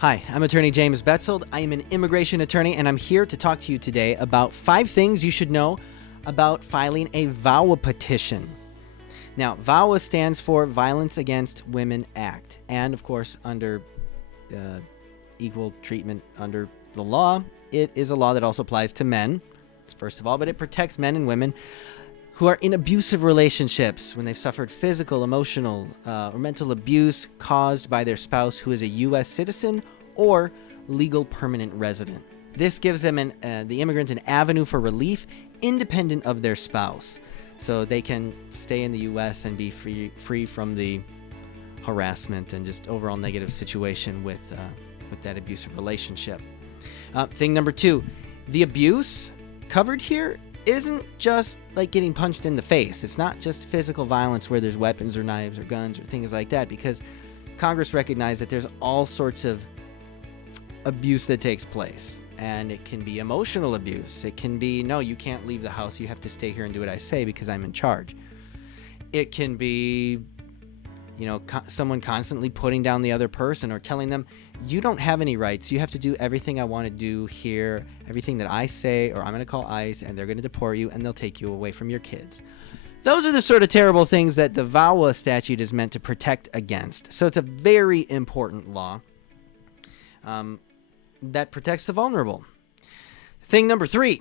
Hi, I'm attorney James Betzold. I am an immigration attorney, and I'm here to talk to you today about 5 things you should know about filing a VAWA petition. Now, VAWA stands for Violence Against Women Act, and of course, under equal treatment under the law, it is a law that also applies to men, first of all, but it protects men and women who are in abusive relationships when they've suffered physical, emotional, or mental abuse caused by their spouse who is a U.S. citizen or legal permanent resident. This gives them the immigrant an avenue for relief independent of their spouse, so they can stay in the U.S. and be free from the harassment and just overall negative situation with that abusive relationship. Thing number 2, the abuse covered here isn't just like getting punched in the face. It's not just physical violence where there's weapons or knives or guns or things like that, because Congress recognized that there's all sorts of abuse that takes place, and it can be emotional abuse. It can be, no, you can't leave the house, you have to stay here and do what I say because I'm in charge. It can be, someone constantly putting down the other person or telling them, you don't have any rights. You have to do everything I want to do here, everything that I say, or I'm going to call ICE and they're going to deport you and they'll take you away from your kids. Those are the sort of terrible things that the VAWA statute is meant to protect against. So it's a very important law that protects the vulnerable. Thing number 3,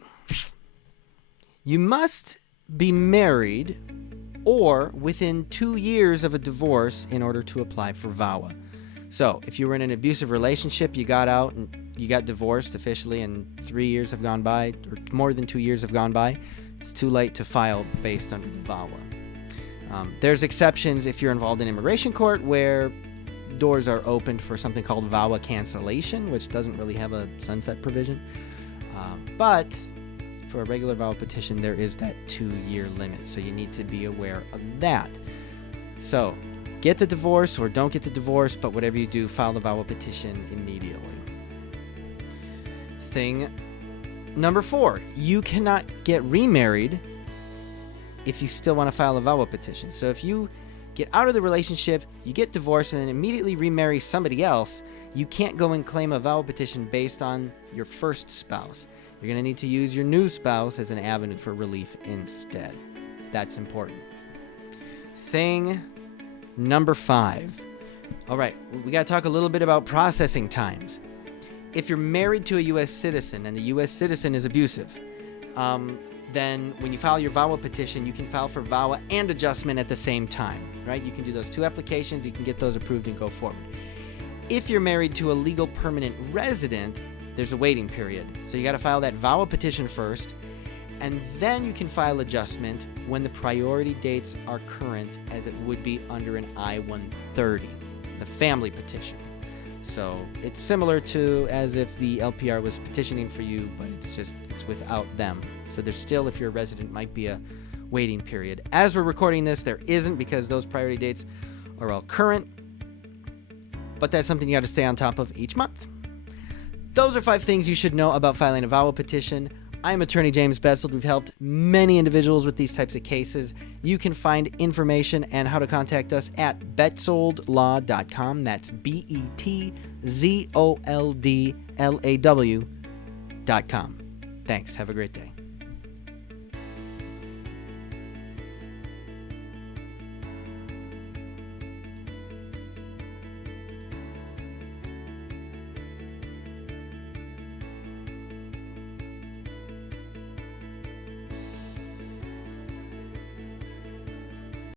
you must be married or within 2 years of a divorce in order to apply for VAWA. So if you were in an abusive relationship, you got out and you got divorced officially, and 3 years have gone by, or more than 2 years have gone by, it's too late to file based under the VAWA. There's exceptions if you're involved in immigration court where doors are opened for something called VAWA cancellation, which doesn't really have a sunset provision. But for a regular VAWA petition, there is that 2-year limit, so you need to be aware of that. So get the divorce or don't get the divorce, but whatever you do, file the VAWA petition immediately. Thing number 4, you cannot get remarried if you still want to file a VAWA petition. So if you get out of the relationship, you get divorced, and then immediately remarry somebody else, you can't go and claim a VAWA petition based on your first spouse. You're going to need to use your new spouse as an avenue for relief instead. That's important. Thing number 5. All right, we got to talk a little bit about processing times. If you're married to a U.S. citizen and the U.S. citizen is abusive, then when you file your VAWA petition, you can file for VAWA and adjustment at the same time, right? You can do those 2 applications, you can get those approved and go forward. If you're married to a legal permanent resident, there's a waiting period. So you got to file that VAWA petition first, and then you can file adjustment when the priority dates are current, as it would be under an I-130, the family petition. So it's similar to as if the LPR was petitioning for you, but it's without them. So there's still, if you're a resident, might be a waiting period. As we're recording this, there isn't, because those priority dates are all current, but that's something you got to stay on top of each month. Those are 5 things you should know about filing a VAWA petition. I'm attorney James Betzold. We've helped many individuals with these types of cases. You can find information and how to contact us at betzoldlaw.com. That's BETZOLDLAW.com. Thanks. Have a great day.